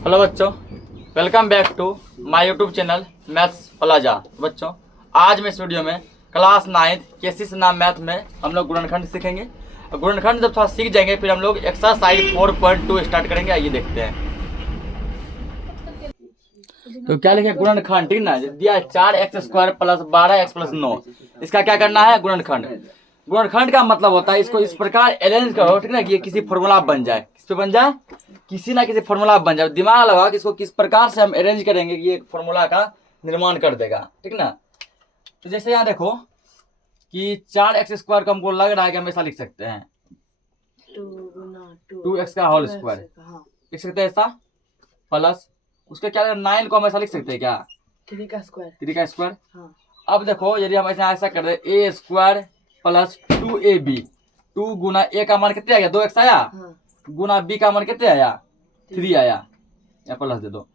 Hello बच्चों, welcome back to my YouTube channel maths plaza. बच्चों, आज मैं इस वीडियो में क्लास 9 केसीसी नाम मैथ में हम लोग गुणनखंड सीखेंगे। गुणनखंड जब थोड़ा सीख जाएंगे फिर हम लोग एक्सरसाइज 4.2 स्टार्ट करेंगे। आइए देखते हैं। तो क्या लिखे गुणनखंड, ठीक ना। दिया 4x² प्लस 12x प्लस 9। इसका क्या करना है? गुणनखंड। गुणनखंड का मतलब होता है इसको इस प्रकार अरेंज करो, ठीक ना, कि ये किसी फॉर्मूला बन जाए। किस पे बन जाए? किसी ना किसी फॉर्मूला बन जाए। दिमाग लगा कि इसको किस प्रकार से हम अरेंज करेंगे कि ये फॉर्मूला का निर्माण कर देगा, ठीक ना। तो जैसे यहाँ देखो कि 4x² को हमको लग रहा है कि हम ऐसा लिख सकते हैं 2x का होल स्क्वायर लिख सकते हैं ऐसा, प्लस उसका क्या 9 को हम ऐसा लिख सकते हैं क्या 3 का स्क्वायर। हाँ। अब देखो यदि हम ऐसा कर दे a² plus 2ab, 2 Guna a का मान कितने आ गया 2x आया, हाँ। गुना b का मान कितने आया 3 आया, या प्लस दे दो।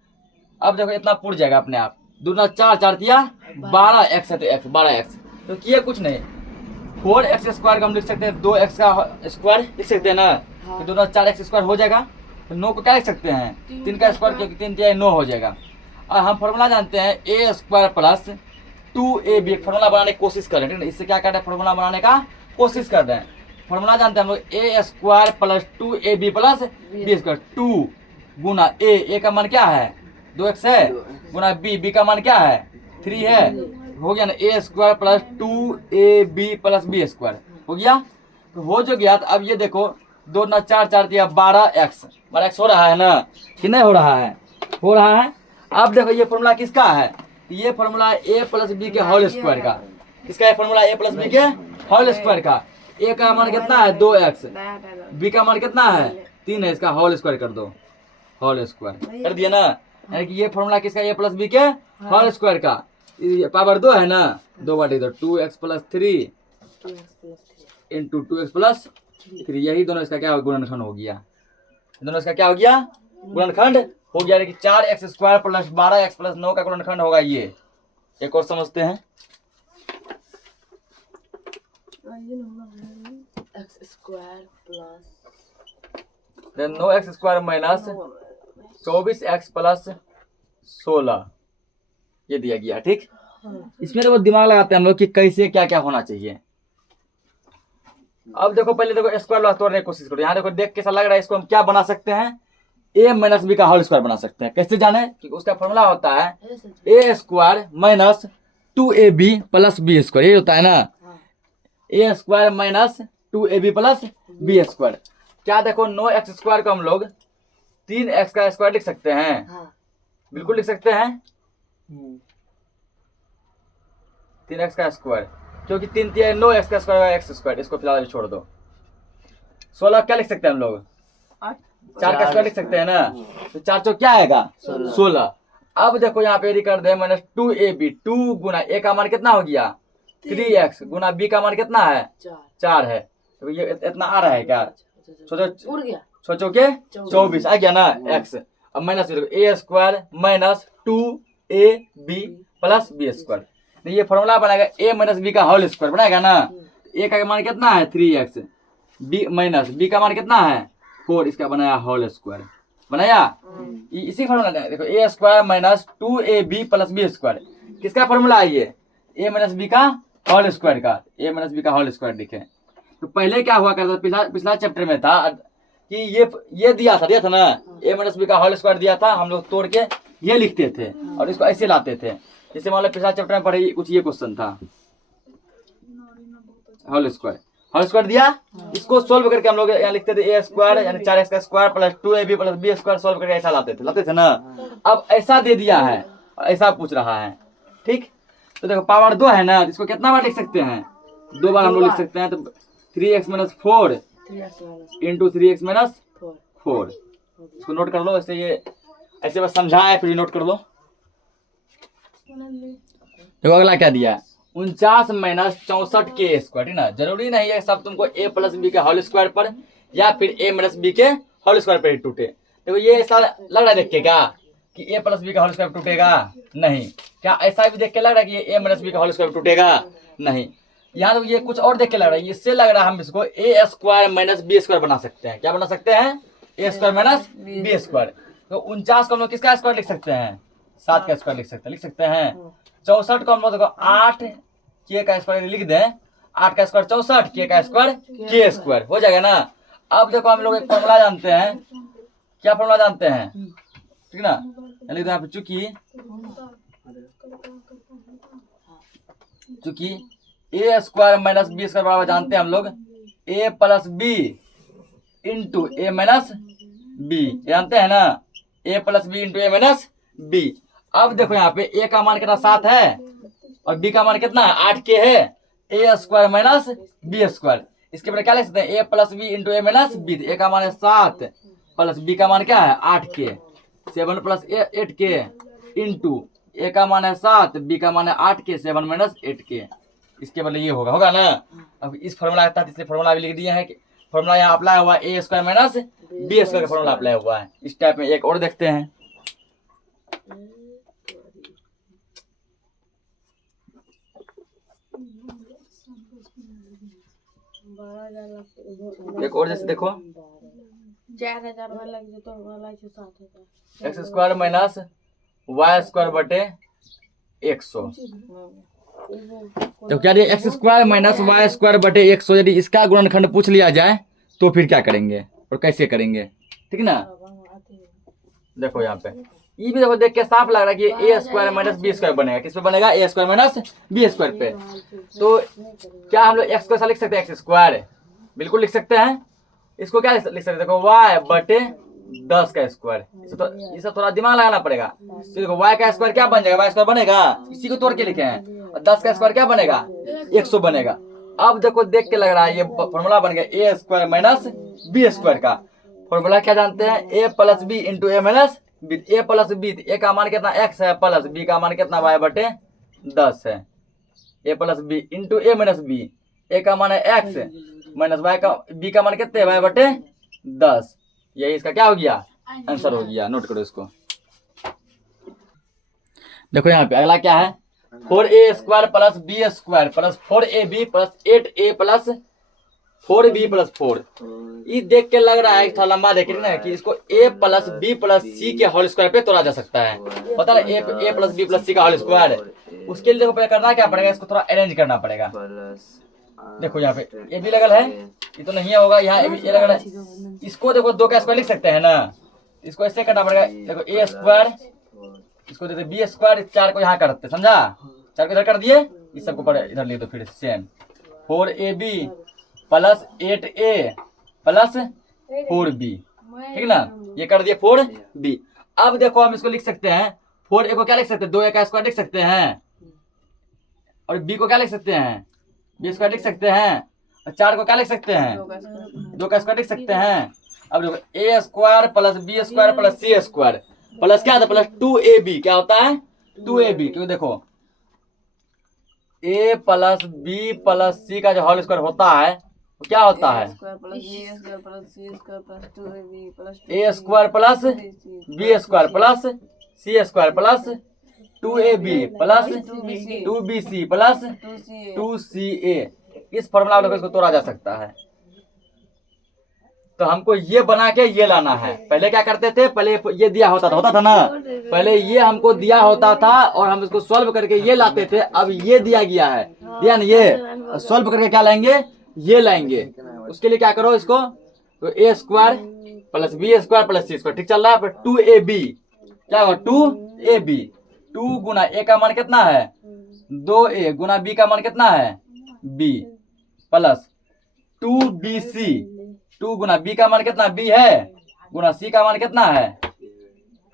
अब देखो इतना पुर जाएगा अपने आप। दूना 4 4 दिया 12x है तो x 12x तो किए कुछ नहीं। 4x² का हम लिख सकते हैं 2x का स्क्वायर लिख सकते हैं ना। हाँ। तो दूना 4x² हो जाएगा। तो 9 को क्या लिख सकते हैं 3 का स्क्वायर, क्योंकि 3 दिया 9 हो जाएगा। और हम फॉर्मूला जानते हैं a² प्लस 2ab। फॉर्मूला बनाने की कोशिश कर रहे हैं, ठीक है। इससे क्या कर रहे हैं? फॉर्मूला बनाने का कोशिश कर रहे हैं। फॉर्मूला जानते हैं हम लोग a² plus 2ab plus b²। 2 Guna a का मान क्या है 2x है, गुना b का मान क्या है 3 है। हो गया ना a² plus 2ab plus b² हो गया। तो हो जो गया। तो अब ये देखो 2 ना 4 4 दिया 12x हो रहा है ना कि नहीं हो रहा है? हो रहा है। अब देखो ये फॉर्मूला किसका है? ये फॉर्मूला a प्लस b के होल स्क्वायर का। किसका है फॉर्मूला? a प्लस b के होल स्क्वायर का। a का मान कितना है 2x, b का मान कितना है 3 है। इसका होल स्क्वायर कर दो, होल स्क्वायर कर दिया ना। यानी कि ये फॉर्मूला किसका? a प्लस b के होल स्क्वायर का। पावर 2 है ना, 2 बाटी दो 2x plus 3 into 2x plus 3। यही दोनों इसका क्या गुणनखंड हो गया। दोनों इसका क्या हो गया? गुणनखंड हो गया। कि 4x² प्लस 12x प्लस 9 का गुणनखंड होगा ये। एक और समझते हैं। x² plus 9x² minus 24x plus 16 ये दिया गया, ठीक। इसमें देखो दिमाग लगाते हैं हम लोग कि कैसे क्या क्या होना चाहिए। अब देखो पहले देखो स्क्वायर तोड़ने की कोशिश करो। यहाँ देखो देख कैसा लग रहा है। इसको हम क्या बना सकते हैं? a माइनस b का होल स्क्वायर बना सकते हैं। कैसे जाने? क्योंकि उसका फॉर्मूला होता है a² minus 2ab plus b²। ये होता है ना a² minus 2ab plus b²। क्या देखो 9x² को हम लोग 3x का स्क्वायर लिख सकते हैं। हाँ। बिल्कुल लिख सकते हैं 3x का स्क्वायर, क्योंकि 3 3 9x का स्क्वायर x²। इसको फिलहाल छोड़ दो। 16 क्या लिख सकते हैं हम लोग 4 का स्क्वायर लिख सकते हैं ना। तो 4 चौक क्या आएगा 16। अब देखो यहाँ पे कर दे माइनस 2ab, 2 गुना a का मान कितना हो गया 3x, गुना b का मान कितना है 4 है। तो ये इतना आ रहा है क्या? सोचो उड़ गया। सोचो के 24 आ गया ना x। अब minus a² minus 2ab plus b²। ये फॉर्मूला बनाएगा a माइनस b का होल स्क्वायर बनाएगा ना। a का मान कितना है 3x, b माइनस b का मान कितना है 4। इसका बनाया होल स्क्वायर बनाया। इसी फॉर्मूला देखो a² minus 2ab plus b²। किसका फॉर्मूला है ये? a माइनस b का होल स्क्वायर का। a माइनस b का होल स्क्वायर लिखे। तो पहले क्या हुआ करता पिछला चैप्टर में था कि ये दिया था ना a माइनस b का होल स्क्वायर दिया था। हम लोग तोड़ के ये लिखते थे और इसको ऐसे लाते थे। जैसे मान लो पिछला चैप्टर में पढ़े कुछ ये क्वेश्चन था होल स्क्वायर दिया। इसको सोल्व करके हम लोग यहाँ लिखते थे a² यानी 4x का square plus 2ab plus b² solve करके ऐसा लाते थे ना। अब ऐसा दे दिया है और ऐसा पूछ रहा है, ठीक। तो देखो पावर 2 है ना, इसको कितना बार लिख सकते हैं 2 बार हम लोग लिख सकते हैं। तो 3x minus 4 into 3x minus 4। इसको नोट कर लो। ऐसे ये ऐसे बस समझाए फिर नोट कर लो। देखो अगला क्या दिया 49 माइनस 64 के स्क्वायर, ठीक ना। जरूरी नहीं है सब तुमको a प्लस b के होल स्क्वायर पर या फिर a माइनस b के होल स्क्वायर पर ही टूटे। देखो ये ऐसा लग रहा है देख के क्या कि a प्लस b का होल स्क्वायर टूटेगा नहीं। क्या ऐसा भी देख के लग रहा है कि ये a माइनस b का होल स्क्वायर टूटेगा नहीं। यहाँ तो ये कुछ और देख के लग रहा है। इससे लग रहा है हम इसको a² माइनस b² बना सकते हैं। क्या बना सकते हैं? a² minus b²। तो 49 को हम लोग किसका स्क्वायर लिख सकते हैं? 7 का स्क्वायर लिख सकते हैं। 64 को हम लोग देखो 8 के का स्क्वायर लिख दें, 8 का स्क्वायर 64, के का स्क्वायर के स्क्वायर हो जाएगा ना। अब देखो हम लोग एक फॉर्मूला जानते हैं, क्या फॉर्मूला जानते हैं, ठीक ना। लिख दो यहाँ पे, चूंकि ए स्क्वायर माइनस बी स्क्वायर बराबर जानते हैं हम लोग ए प्लस बी इंटू ए माइनस बी, जानते हैं ना, ए प्लस बी इंटू ए माइनस बी। अब देखो यहाँ पे ए का मान कितना 7 है और बी का मान कितना है 8 के है, a square minus B square. इसके बाद क्या लिख सकते हैं, ए प्लस बी इंटू ए माइनस बी। ए का मान है 7 प्लस बी का मान क्या है 8 के, 7 प्लस 8 के इंटू ए का मान है 7, बी का मान है 8 के, 7 माइनस 8 के। इसके बदले ये होगा ना। अब इस फॉर्मूला के तहत इसलिए फॉर्मूला भी लिख दिया है कि फॉर्मूला यहाँ अप्लाई हुआ है, a square minus B square का फॉर्मूला अप्लाई हुआ है। इस टाइप में एक और देखते हैं, एक और जैसे देखो, 4000 X square minus Y square बटे 100। तो क्या X square minus Y square बटे 100 यदि इसका गुणनखंड पूछ लिया जाए तो फिर क्या करेंगे और कैसे करेंगे, ठीक ना। देखो यहाँ पे ये भी देखो, देख के साफ लग रहा है कि ए स्क्वायर माइनस बी स्क्वायर बनेगा, किस पे बनेगा, ए स्क्वायर माइनस बी स्क्वायर पे। तो क्या हम लोग एक्स को ऐसा लिख सकते हैं, एक्स स्क्वायर बिल्कुल लिख सकते हैं। इसको क्या लिख सकते हैं, देखो वाई बटे 10 का स्क्वायर। इसे थोड़ा दिमाग लगाना पड़ेगा। तो देखो वाई का स्क्वायर क्या बन जाएगा, वाई स्क्वायर बनेगा, इसी को तोड़ के लिखे हैं, और 10 का स्क्वायर क्या बनेगा 100 बनेगा। अब देखो देख के लग रहा है ये फॉर्मूला बन गया ए स्क्वायर माइनस बी स्क्वायर का। फॉर्मूला क्या जानते हैं, ए प्लस बी इंटू ए माइनस बी। ए प्लस बी, ए का मान कितना एक्स है, प्लस बी का मान कितना वाई बटे 10 है। ए प्लस बी इंटू ए माइनस बी, ए का मान है एक्स माइनस वाई का, बी का मान कितने वाई बटे 10। यही इसका क्या हो गया, आंसर हो गया। नोट करो इसको। देखो यहाँ पे अगला क्या है, 4a square plus B square plus 4ab plus 8a plus 4b plus 4। ये देख के लग रहा है थोड़ा लंबा देख ना कि इसको a प्लस बी प्लस सी के होल स्क्वायर पे तोड़ा जा सकता है। पता ना a प्लस बी प्लस सी का होल स्क्वायर। उसके लिए देखो पहले करना क्या पड़ेगा, इसको थोड़ा अरेंज करना पड़ेगा। देखो यहाँ पे ए बी लगल है, ये तो नहीं होगा, यहाँ ए लगल है। इसको देखो 2 का स्क्वायर लिख सकते हैं ना, इसको ऐसे करना पड़ेगा। देखो ए स्क्वायर, इसको देते बी स्क्वायर, 4 को यहाँ करते, समझा, 4 को इधर कर दिए, इस सबको पर इधर लिख दो फिर same. 4ab plus 8a plus 4b, ठीक ना, ये कर दिए 4b। अब देखो हम इसको लिख सकते हैं, 4a को क्या लिख सकते हैं, 2a का स्क्वायर लिख सकते हैं, और b को क्या लिख सकते हैं, बी स्क्वायर लिख सकते हैं, और 4 को क्या लिख सकते हैं, 2 का स्क्वायर लिख सकते हैं। अब देखो a square plus B square plus c square plus क्या होता है, प्लस 2ab, क्या होता है 2ab, क्योंकि देखो a प्लस बी प्लस सी का जो होल स्क्वायर होता है वो क्या होता है, a square plus B square plus c square plus 2ab plus 2bc plus 2ca। इस फॉर्मूला में इसको तोड़ा जा सकता है। तो हमको ये बना के ये लाना है। पहले क्या करते थे, पहले ये दिया होता था ना, पहले ये हमको दिया होता था और हम इसको सॉल्व करके ये लाते थे। अब ये दिया गया है, दिया ना, ये सॉल्व करके क्या लाएंगे, ये लाएंगे। उसके लिए क्या करो, इसको तो a square plus B square plus c square, ठीक चल रहा है। 2ab क्या होगा, 2ab, 2 गुना ए का मान कितना है 2a गुना बी का मान कितना है b प्लस 2bc, 2 गुना बी का मान कितना b है गुना सी का मान कितना है,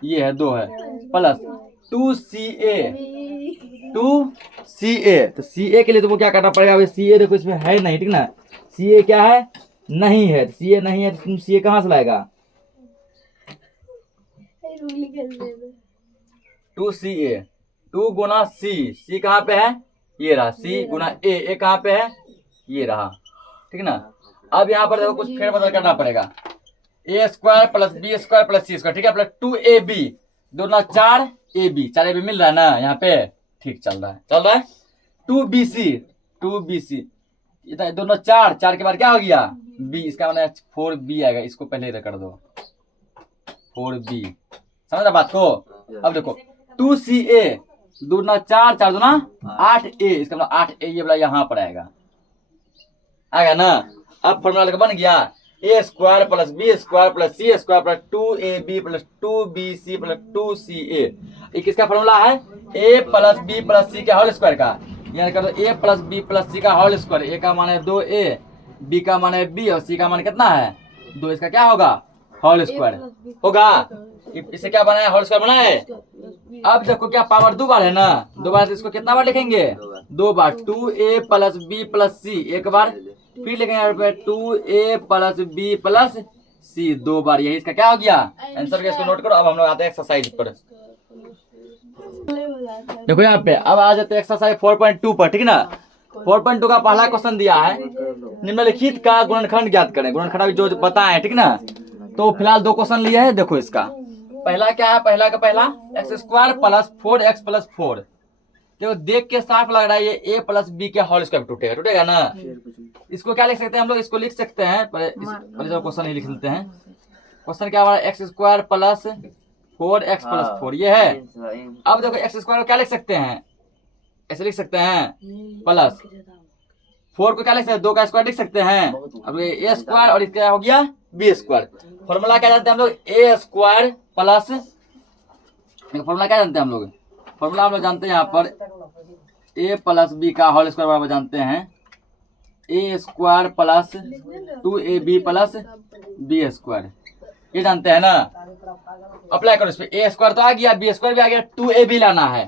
ये है 2 है, प्लस 2ca, 2ca। तो ca के लिए तुमको क्या करना पड़ेगा, अभी ca देखो इसमें है नहीं, ठीक ना, ca क्या है, नहीं है, ca नहीं है तो तुम ca कहाँ से लाएगा, 2ca, 2 गुना c कहाँ पे है, ये रहा, c गुना a कहाँ पे है, ये रहा, ठीक ना। अब यहाँ पर देखो कुछ फेरबदल करना पड़ेगा, a square plus B square plus c square, ठीक है, प्लस 2ab, 2 गुना 4ab, 4ab मिल रहा है ना यहाँ पे, ठीक चल रहा है। 2bc, इतना 2 गुना 4, 4 के बाद क्या हो गया b, इसका मतलब 4b आएगा, इसको पहले इधर कर दो 4b, समझ रहा बात को। अब देखो 2CA 2 दूना 4 4 दूना 8A, इसका मतलब 8A ये वाला यहाँ पर आएगा ना। अब फॉर्मूला बन गया A square plus B square plus C square plus 2AB plus 2BC plus 2CA। ये किसका फॉर्मूला है? A plus B plus C के होल स्क्वायर का। यानी कर दो A plus B plus C का होल स्क्वायर। A का मान है 2A, B का मान है B और C का मान कितना है 2। इसका क्या होगा? होल स्क्वायर होगा। इसे क्या बनाया? होल स्क्वायर बनाए। अब देखो क्या पावर 2 बार है ना, 2 बार, इसको कितना बार लिखेंगे? 2 बार। 2A plus B plus C एक बार, फिर लिखेंगे यहाँ पे 2A plus B plus C 2 बार। यही इसका क्या हो गया आंसर। इसको नोट करो। अब हम लोग आते हैं एक्सरसाइज पर। देखो यहाँ पे अब आ जाते हैं एक्सरसाइज 4.2 पर, ठीक ना। 4.2 का पहला क्वेश्चन दिया है निम्नलिखित का गुणनखंड ज्ञात करें। गुणनखंड अभी जो बताए हैं, ठीक ना। तो फिलहाल 2 क्वेश्चन लिए हैं। देखो इसका पहला क्या है? पहला का पहला x square plus 4x plus 4। देखो देख के साफ लग रहा है ये A प्लस B के होल स्क्वायर टूटेगा, टूटेगा ना। इसको क्या लिख सकते हैं हम लोग? इसको लिख सकते हैं पहले क्वेश्चन ही लिख लेते हैं। क्वेश्चन क्या हमारा? X square plus 4x plus 4 ये है। अब देखो एक्स स्क्वायर को क्या लिख सकते हैं? ऐसे लिख सकते हैं प्लस 4 को क्या लिख सकते हैं? 2 का स्क्वायर लिख सकते हैं। अब ये A स्क्वायर और इसका हो गया B स्क्वायर। फॉर्मूला क्या जानते हैं हम लोग? A स्क्वायर प्लस, फॉर्मूला क्या जानते हैं हम लोग? फॉर्मूला हम लोग जानते हैं यहाँ पर A प्लस B का होल स्क्वायर बराबर जानते हैं A square plus 2AB plus B square, ये जानते हैं ना। अप्लाई करो इस पे। A स्क्वायर तो आ गया, B स्क्वायर भी आ गया, 2AB लाना है।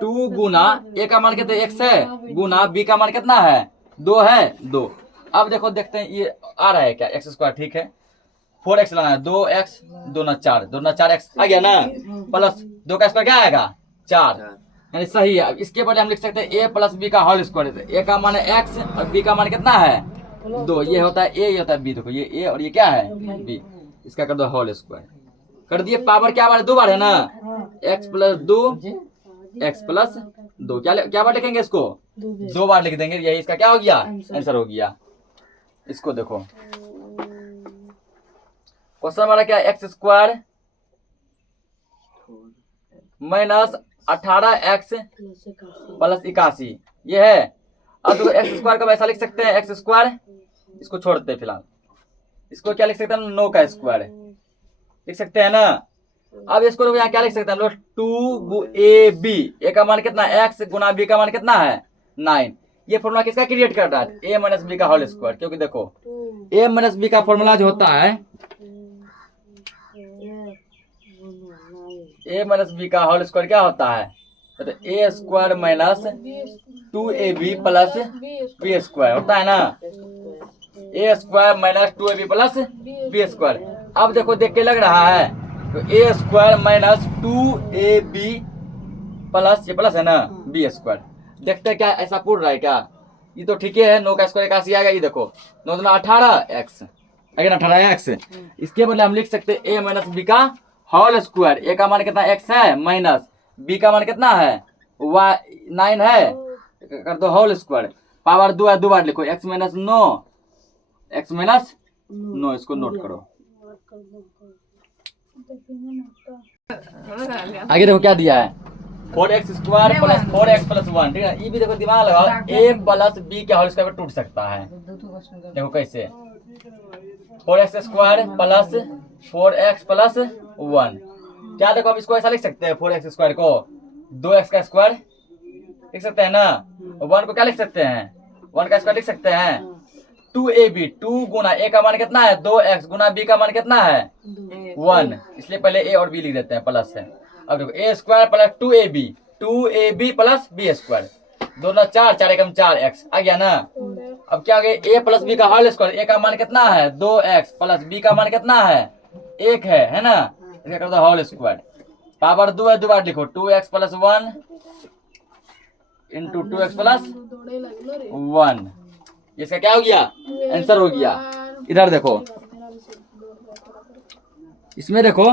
2 गुना A का मान कितना x है, गुना B का मान कितना है 2 है 2। अब देखो देखते हैं ये आ रहा है क्या? एक्स स्क्वायर ठीक है, 4x लाना है, 2x 2 ना 4, 2 ना 4x आ गया ना, प्लस 2 का स्क्वायर क्या आएगा 4, यानी सही है। अब इसके बदले हम लिख सकते हैं A प्लस B का होल स्क्वायर। A का मान है x और B का मान कितना है 2। ये होता है A, ये होता है B। देखो ये A और ये क्या है B। इसका कर दो होल स्क्वायर, कर दिए। पावर क्या बार? 2 बार है ना। x प्लस 2 x प्लस 2 क्या बार लिखेंगे? इसको 2 बार लिख देंगे। यही इसका क्या हो गया आंसर हो गया। इसको देखो क्वेश्चन हमारा क्या? X square minus 18x plus 81 ये है। अब देखो एक्स स्क्वायर का ऐसा लिख सकते हैं, एक्स स्क्वायर, इसको छोड़ते हैं फिलहाल। इसको क्या लिख सकते हैं? 9 का स्क्वायर लिख सकते हैं ना। अब इसको लोग यहाँ क्या लिख सकते हैं हम लोग? 2AB, A का मान कितना x गुना B का मान कितना है 9। ये फॉर्मूला किसका क्रिएट कर रहा है? A माइनस B का होल स्क्वायर। क्योंकि देखो A माइनस B का फॉर्मूला जो होता है A माइनस B का होल स्क्वायर क्या होता है? तो A square minus 2AB plus B square होता है ना। A square minus 2AB plus B square. अब देखो देख के लग रहा है तो A square minus 2AB plus, ये प्लस है ना B स्क्वायर। देखते हैं क्या ऐसा पूछ रहा है क्या? ये तो ठीक है, 9 का स्क्वायर 81 आ गया। ये देखो 9 दूना 18x, अगर 18x। इसके बदले हम लिख सकते हैं A माइनस B का होल स्क्वायर। A का मान कितना x है माइनस B का मान कितना है 9 है, कर दो होल स्क्वायर। पावर 2 है, 2 बार लिखो। x माइनस 9, x माइनस 9, इसको नोट करो। आगे देखो क्या दिया है? 4x square plus 4x plus 1, ठीक है। ये भी देखो दिमाग लगाओ, A प्लस B के होल स्क्वायर टूट सकता है। देखो कैसे? 4x square plus 4x plus 1। क्या देखो अब इसको ऐसा लिख सकते हैं? 4x स्क्वायर को 2x का स्क्वायर लिख सकते हैं ना। 1 को क्या लिख सकते हैं? 1 का स्क्वायर लिख सकते हैं। 2AB, 2 गुना A का मान कितना है 2x गुना B का मान कितना है 1, इसलिए पहले A और B लिख देते हैं, प्लस है। अब देखो A square plus 2AB plus B square, 2 ना 4, 4 एकम 4x आ गया ना। अब क्या हो गया? A प्लस B का होल स्क्वायर। A का मान कितना है 2x प्लस B का मान कितना है 1 है ना। इसका कर दो होल स्क्वायर। पावर 2 है, 2 बार लिखो। 2x plus 1 into 2x plus 1, इसका क्या हो गया आंसर हो गया। इधर देखो, इसमें देखो,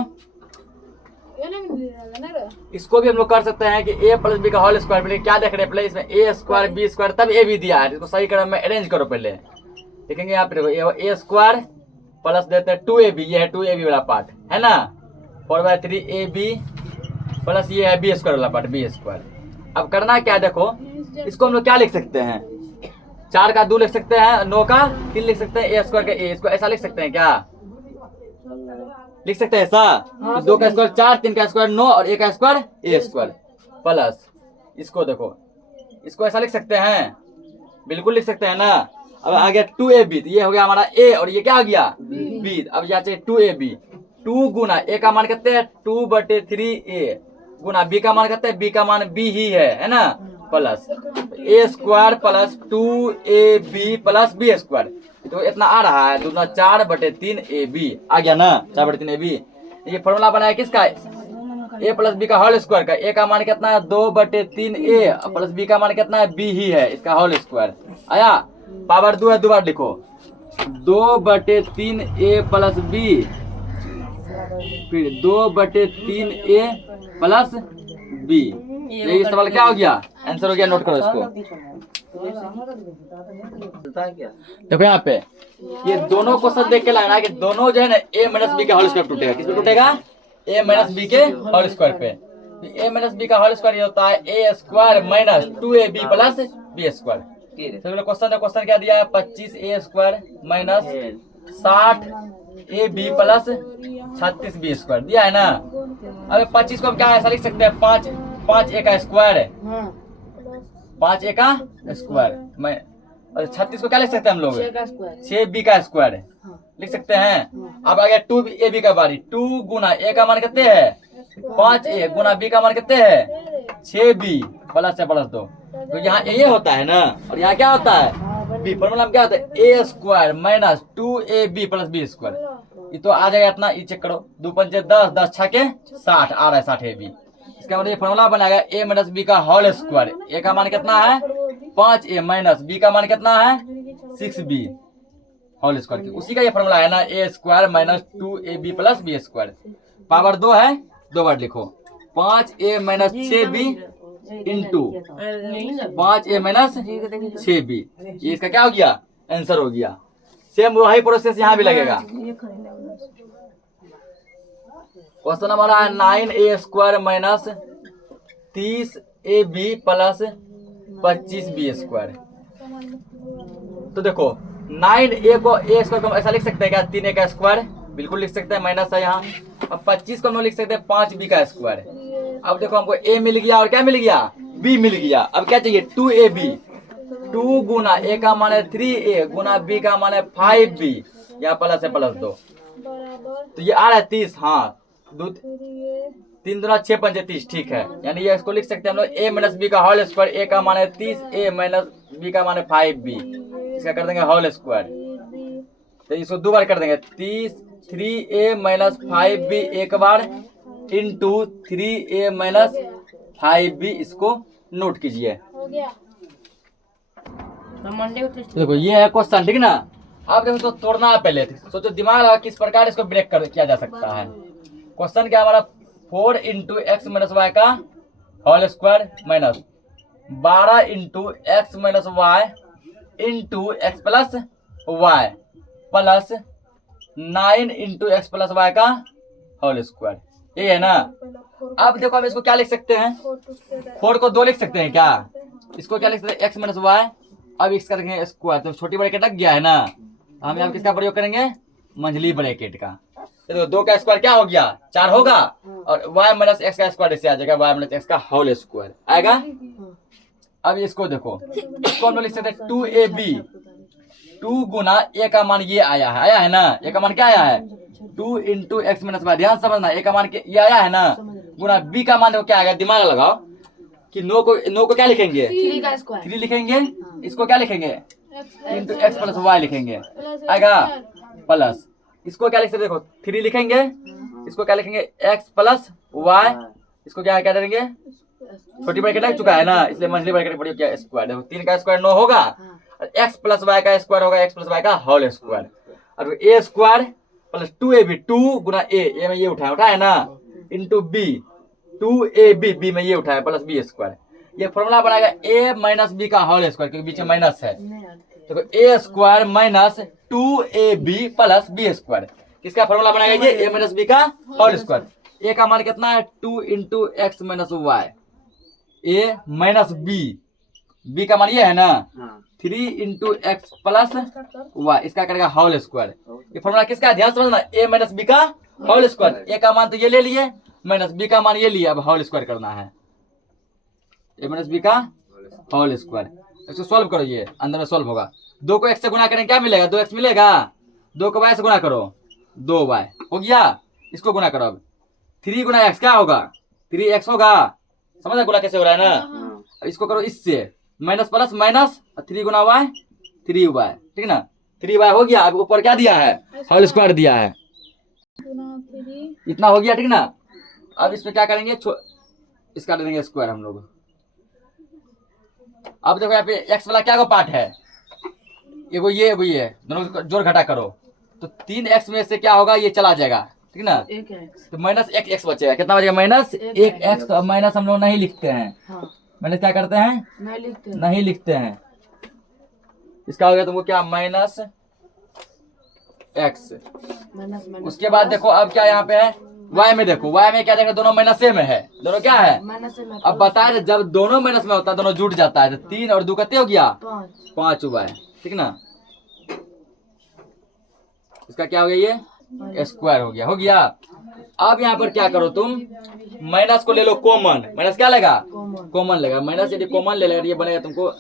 इसको भी हम लोग कर सकते हैं कि A प्लस B का होल स्क्वायर। पहले क्या देख रहे हैं? पहले इसमें A स्क्वायर B स्क्वायर तब A भी दिया है, इसको सही क्रम में अरेंज करो। पहले देखेंगे यहाँ पे देखो A स्क्वायर प्लस देते हैं 2AB, ये है 2AB वाला पार्ट है ना। 4/3 AB प्लस ये है बी स्क्वायर वाला पार्ट बी स्क्वायर। अब करना क्या है देखो, इसको हम लोग क्या लिख सकते हैं, 4 का 2 लिख सकते हैं, 9 का 3 लिख सकते हैं, ए स्क्वायर का ए, इसको ऐसा लिख सकते हैं क्या, लिख सकते हैं ऐसा, 2 का स्क्वायर 4, 3 का स्क्वायर 9 और 1 का स्क्वायर ए स्क्वायर प्लस इसको देखो, इसको ऐसा लिख सकते हैं, बिल्कुल लिख सकते हैं ना। अब आ गया 2AB, तो ये हो गया हमारा ए और ये क्या हो गया बी। अब यहाँ चाहिए 2AB, 2 गुना ए का मान कितने हैं 2/3A गुना बी का मान कितने हैं, बी का मान बी ही है ना, plus a square plus 2AB plus B square. तो इतना आ रहा है, दूना 4/3AB आ गया ना, 4/3AB। ये फॉर्मूला बनाया किसका, ए प्लस बी का होल स्क्वायर का। ए का मान कितना है 2/3A प्लस बी का मान कितना है बी ही है, इसका होल स्क्वायर आया। पावर 2 है, 2 बार लिखो, 2/3A प्लस बी, फिर 2/3A प्लस बी। ये सवाल क्या हो गया, आंसर हो गया, नोट करो इसको। देखो यहाँ पे ये दोनों क्वेश्चन देख के लगना कि दोनों जो है ना ए माइनस बी का होल स्क्वायर टूटेगा, किस पे टूटेगा, ए माइनस बी के होल स्क्वायर पे। ए माइनस बी का होल स्क्वायर ये होता है a square minus 2AB plus B square. Question क्या दिया है, 25A square minus 60AB plus 36B square दिया है ना। अब 25 को हम क्या ऐसा लिख सकते हैं, 5A का स्क्वायर है, 5A का स्क्वायर, मैं 36 को क्या लिख सकते हैं हम लोग, 6B का स्क्वायर लिख सकते हैं। अब आ गया 2AB का बारी, 2 गुना ए का मान कितने है 5A गुना बी का मान कितने है 6B प्लस है प्लस 2। तो यहाँ ए होता है ना, और यहाँ क्या होता है बी। फॉर्मूला में क्या होता है a square minus 2AB plus B square. ये तो आ जाएगा इतना, ये चेक करो, 2 पंचे 10, 10 छके 60 आ रहा है 60AB। इसका मतलब ये फॉर्मूला बनाएगा ए माइनस बी का होल स्क्वायर। ए का मान कितना है 5A माइनस बी का मान कितना है 6B होल स्क्वायर। उसी का ये फॉर्मूला है ना, a square minus 2AB plus B square. Power 2 है, 2 बार लिखो, 5A minus 6B into 5A minus 6B। ये इसका क्या हो गया, आंसर हो गया। सेम वही प्रोसेस यहाँ भी लगेगा। क्वेश्चन हमारा है 9A square minus 30AB plus 25B square. तो देखो 9A को ए स्क्वायर को ऐसा लिख सकते हैं क्या, 3A का स्क्वायर, बिल्कुल लिख सकते हैं, माइनस है यहाँ। अब 25 को हम लिख सकते हैं 5B का स्क्वायर। अब देखो हमको ए मिल गया और क्या मिल गया बी मिल गया। अब क्या चाहिए 2AB, 2 गुना ए का मान है 3A गुना बी का मान है 5B, यहाँ प्लस है प्लस 2, तो ये आ रहा है 30। हाँ 3 दूना 6 पंचे 30, ठीक है। यानी ये इसको लिख सकते हैं हम लोग ए माइनस बी का होल स्क्वायर। ए का मान है 30A माइनस बी का मान है 5B, इसका कर देंगे होल स्क्वायर। तो इसको 2 बार कर देंगे, 3A माइनस 5B एक bar into 3A minus 5B, इसको नोट कीजिए। देखो ये है क्वेश्चन, ठीक ना। अब देखो तो तोड़ना है पहले, सोचो दिमाग लगा किस प्रकार इसको ब्रेक कर किया जा सकता है। क्वेश्चन क्या हमारा 4 इंटू एक्स माइनस वाई का whole square minus 12 into x minus Y into X plus Y plus 9 into X plus Y का होल स्क्वायर, ये है ना। अब देखो हम इसको क्या लिख सकते हैं, 4 को 2 लिख सकते हैं क्या, इसको क्या लिख सकते हैं एक्स माइनस वाई। अब इसका रखेंगे स्क्वायर, तो छोटी ब्रैकेट लग गया है ना, हम यहाँ किसका प्रयोग करेंगे मंझली ब्रैकेट का। तो 2 का स्क्वायर क्या हो गया 4 होगा, और y माइनस एक्स का स्क्वायर इससे आ जाएगा, y माइनस एक्स का होल स्क्वायर आएगा। अब इसको देखो, इसको हम लोग लिख सकते हैं 2AB, 2 गुना ए का मान ये आया है ना, ए का मान क्या आया है 2 इंटू एक्स माइनस वाई। ध्यान समझना, ए का मान ये आया है ना, गुना बी का मान क्या आएगा, दिमाग लगाओ कि नो को क्या लिखेंगे 3 लिखेंगे, इसको क्या लिखेंगे इंटू एक्स प्लस वाई लिखेंगे आएगा, प्लस इसको क्या लिख सकते देखो 3 लिखेंगे, इसको क्या लिखेंगे एक्स प्लस वाई, इसको क्या क्या करेंगे छोटी ब्रैकेट लग चुका है ना, इसलिए मंझली ब्रैकेट प्रयोग किया स्क्वायर। देखो 3 का स्क्वायर 9 होगा, एक्स प्लस वाई का स्क्वायर होगा एक्स प्लस वाई का होल स्क्वायर, और ए स्क्वायर प्लस 2AB, 2 गुना ए में ये उठाया है ना, इंटू बी 2AB, बी में ये उठाया प्लस बी स्क्वायर। ये फॉर्मूला बनाएगा ए माइनस बी का होल स्क्वायर, क्योंकि बीच में माइनस है। देखो a square minus 2AB plus B square, किसका फॉर्मूला बनाएगा ये ए माइनस बी का होल स्क्वायर। ए का मान कितना है 2 into x minus y, a minus b, b का मान ये है ना 3 इंटू एक्स प्लस वाई, इसका करेगा होल स्क्वायर। ये फॉर्मूला किसका है ध्यान समझना, ए माइनस बी का होल स्क्वायर। ए का मान तो ये ले लिए, माइनस बी का मान ये लिए, अब होल स्क्वायर करना है, ए माइनस बी का होल स्क्वायर। इसको सॉल्व करो, ये अंदर में सॉल्व होगा। 2 को x से गुना करें क्या मिलेगा, 2x मिलेगा, 2 को y से गुना करो 2y हो गया। इसको गुना करो, अब 3 गुना x क्या होगा 3x होगा, समझ गुना कैसे हो रहा है ना। अब इसको करो इससे, माइनस प्लस माइनस 3 गुना y 3y, ठीक ना 3y हो गया। अब ऊपर क्या दिया है होल स्क्वायर दिया है, इतना हो गया, ठीक ना। अब इसमें क्या करेंगे, इसका देंगे स्क्वायर हम लोग। अब देखो यहाँ पे x वाला क्या को पार्ट है, एगो ये दोनों को जोड़ घटा करो तो 3x में से क्या होगा ये चला जाएगा, ठीक ना, तो माइनस 1x बचेगा। कितना बचेगा माइनस 1x। तो अब माइनस हम लोग नहीं लिखते हैं, माइनस क्या करते हैं नहीं लिखते हैं। इसका हो गया तुमको क्या माइनस x। उसके बाद देखो अब क्या यहाँ पे है y में, देखो y में क्या देखो दोनों माइनस में है, दोनों क्या है। अब बताए जब दोनों माइनस में होता है दोनों जुट जाता है, तो 3 और 2 कितने हो गया 5y, ठीक ना। इसका क्या हो गया ये स्क्वायर हो गया। अब यहाँ पर क्या करो तुम, माइनस को ले लो कॉमन, माइनस क्या लेगा कॉमन लेगा, माइनस यदि कॉमन ले लेगा ये बनेगा तुमको,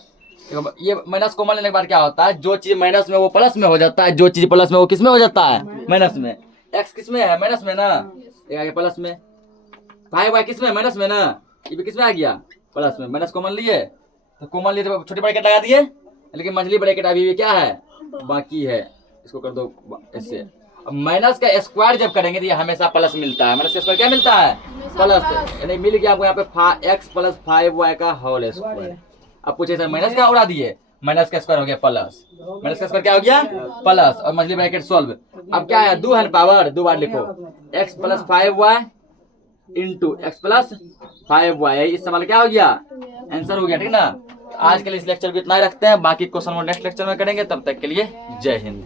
ये माइनस कॉमन लेने के बाद क्या होता है, जो चीज माइनस में वो प्लस में हो जाता है, जो चीज प्लस में वो किस में हो जाता है माइनस में। एक्स किस में है माइनस में ना, ये प्लस में, भाई वाई किस में माइनस में ना, ये भी किस में आ गया प्लस में। माइनस कॉमन लिए तो कॉमन लिए तो छोटे ब्रैकेट लगा दिए, लेकिन मंझली ब्रैकेट अभी भी क्या है बाकी है, इसको कर दो ऐसे। अब माइनस का स्क्वायर जब करेंगे तो ये हमेशा प्लस मिलता है, माइनस का स्क्वायर क्या मिलता है प्लस, यानी मिल गया आपको यहाँ पे x प्लस 5y का होल स्क्वायर। अब पूछे सर माइनस क्या उड़ा दिए, माइनस का स्क्वायर हो गया प्लस, माइनस का स्क्वायर क्या हो गया प्लस, और मछली ब्रैकेट सॉल्व। अब क्या है 2 है पावर, 2 बार लिखो x plus 5y into X plus 5y, इस सवाल क्या हो गया आंसर हो गया, ठीक ना। आज के लिए इस लेक्चर को इतना ही रखते हैं, बाकी क्वेश्चन वो नेक्स्ट लेक्चर में करेंगे, तब तक के लिए जय हिंद।